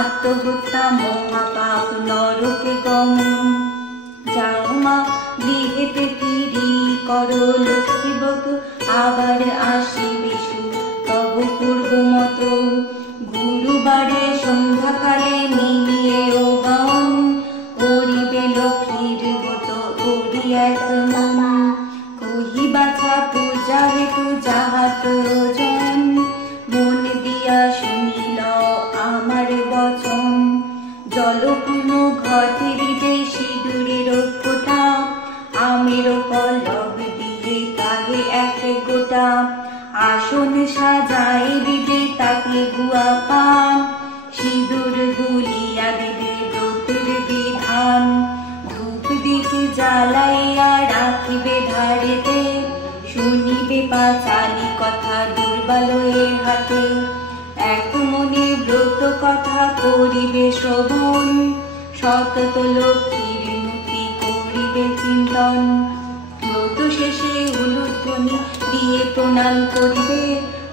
আত্মহত্যা মহাপাপ নরকে গমন। যাও মা গৃহেতে ফিরি করো লক্ষ্মীব্রত, আবার আসিবে সুখ পূর্ব মতো গুরুবারে সন্ধ্যাকালে মিলিয়ে ও গান করিবে লক্ষ্মীর ব্রত করি এক মন কহি বাছা পূজা হেতু যাহা প্রয়োজন মন দিয়া শুনিল আমার বচন জলপূর্ণ ঘটে দিবে সিঁদুরের ফোঁটা আমের পল্লব দিয়ে তাহে এক গোটা আসন সাজাই দিবে তাকে গুয়া পান সিঁদুর গুলিয়া দিবে ব্রতের বিধান ধূপ দিতে জ্বালাইয়া রাখিবে ধারেতে শুনিবে পাঁচালি কথা দুর্বালয়ের হাতে এক মনে ব্রত কথা করিবে শ্রবণ সতত লক্ষ্মীর মুক্তি করিবে চিন্তন ব্রত শেষে উলুধ্বনি দিয়ে প্রণাম করিবে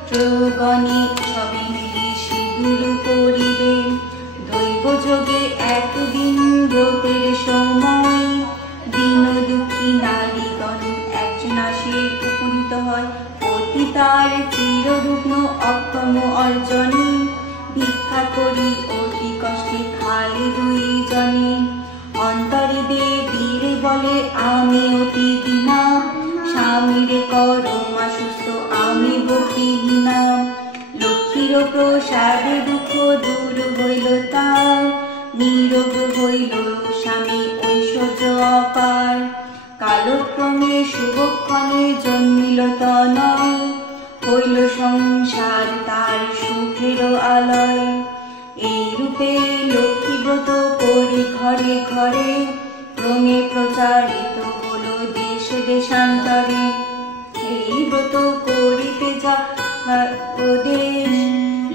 ত্রয়োগণে সবে মিলি সিঁদুর করিবে দৈব যোগে একদিন ব্রতের সময় দীন দুঃখী নারীগণ একজন আসে উপনীত হয় অতি তার চিররুগ্ন অক্ষম অর্জনে ভিক্ষা করি অতি কষ্টে খাই দুই জনে অন্তরে দেবীর বলে আমি অতি দীনা স্বামীর করমা সুস্থ আমি ভক্তিহীনা লক্ষ্মীর প্রসাদে দুঃখ দূর হইল তার নীরব হইল স্বামী ঐশ্বর্য অপার কালক্রমে শুভক্ষণে জন্মিল তনয় হইল সংসার তার সুখের আলয় এই রূপে লক্ষ্মী ব্রত করি ঘরে ঘরে ক্রমে প্রচারিত হলো দেশ দেশান্তরে এই ব্রত করিতে যা দেশ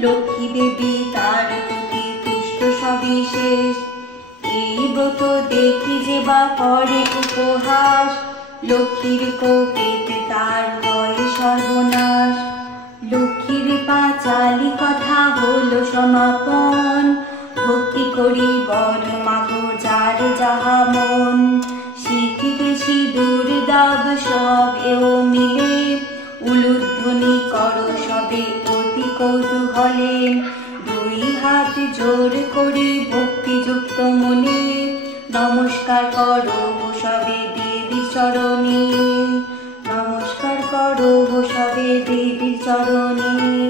লক্ষ্মী দেবী তার প্রতি তুষ্ট সবিশেষ এই ব্রত দেখি যে বা করে উপহাস লক্ষ্মীর কোপেতে তার হয় সর্বনাশ লক্ষ্মীর পাঁচালি কথা হলো সমাপন ভক্তি করি বড় মাগো যার যাহা মন শিখিতে সিঁদুর দাব সব এও মিলে উলুধ্বনি করো সবে অতি কৌতূহলে দুই হাত জোর করি ভক্তিযুক্ত মনে নমস্কার করো সবে দেবীর চরণে নমস্কার করো সবে দেবীর চরণে।